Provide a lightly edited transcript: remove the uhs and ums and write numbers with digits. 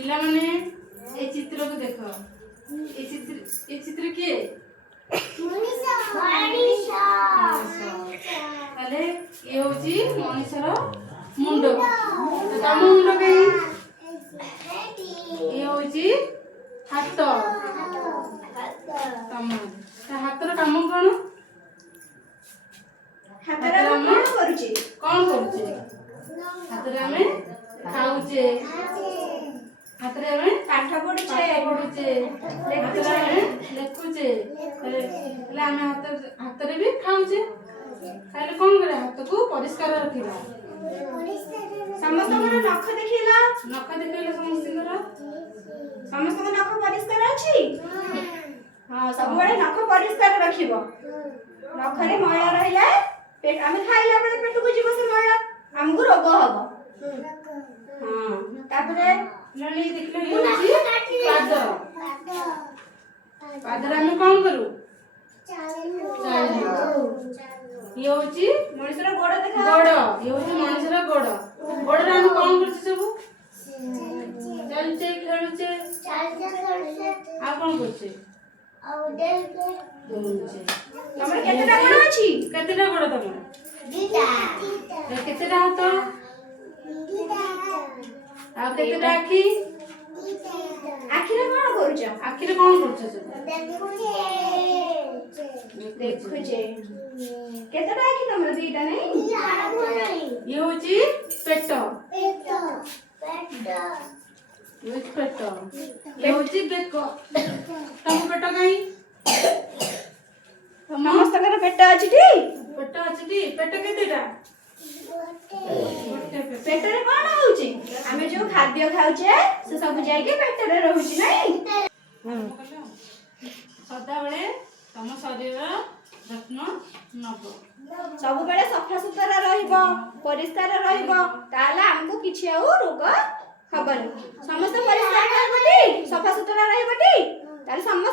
पिला माने ए चित्र को देख ए चित्र किए मनीषा ताले ये होची मनुष्यर मुंड तम मुंड कहीं ये होची हाथ तम हाथर काम कौन हातरे कौन करूचे कौन करूचे हाथरे हमें खाऊचे हाथरे हमें पाठ पढुचे पढुचे हाथरे हमें लेखुचे हेले हमें हाथरे भी खाऊचे खाइले कौन करे हाथ को परिष्कार रखिबा समस्त नख देखिला नख देखिले समस्त नख परिष्कार अछि हां सब बड़े नख परिष्कार रखिबो नखरे मैला रहिला पेट आमे खाइला बेले पेट को जीव से मैला हमको रोग हबो हां तापरे नली देखले ये होची पाद पादरे हमें कौन करू ये होची मनुष्यर गोड़ देखा गोड़ ये होची मनुष्यर गोड़ गोड़रे हम कौन करछ सब चलचे खेलुचे आ कौन करछे दौड़ुचे तमर केतेटा गोड़ अछि केतेटा गोड़ तमर केतेटा हाथ आ केतेटा आखी आखिरे कोन करूछ आखिरे कौन करछ सब देखुचे केतेटा आखि तमर दीटा नै ये होची पेट ये पेट ये होची बेक तम पेट काई समस्तकर पेट अछि टी पेट अछि टी पेट केतेटा पेटरे कोन होउची हमें जो खाद्य खाउचे से सब जाई के पेटरे रहउची नै सदा बेले तम शरीर যত্ন নব सब बेले सफा सुतरा रहिबो परिष्कार रहिबो ताला हमको किछि आउ रोग हबनी समस्त परिष्कार रहबटी सफा सुतरा रहबटी ताले समस्त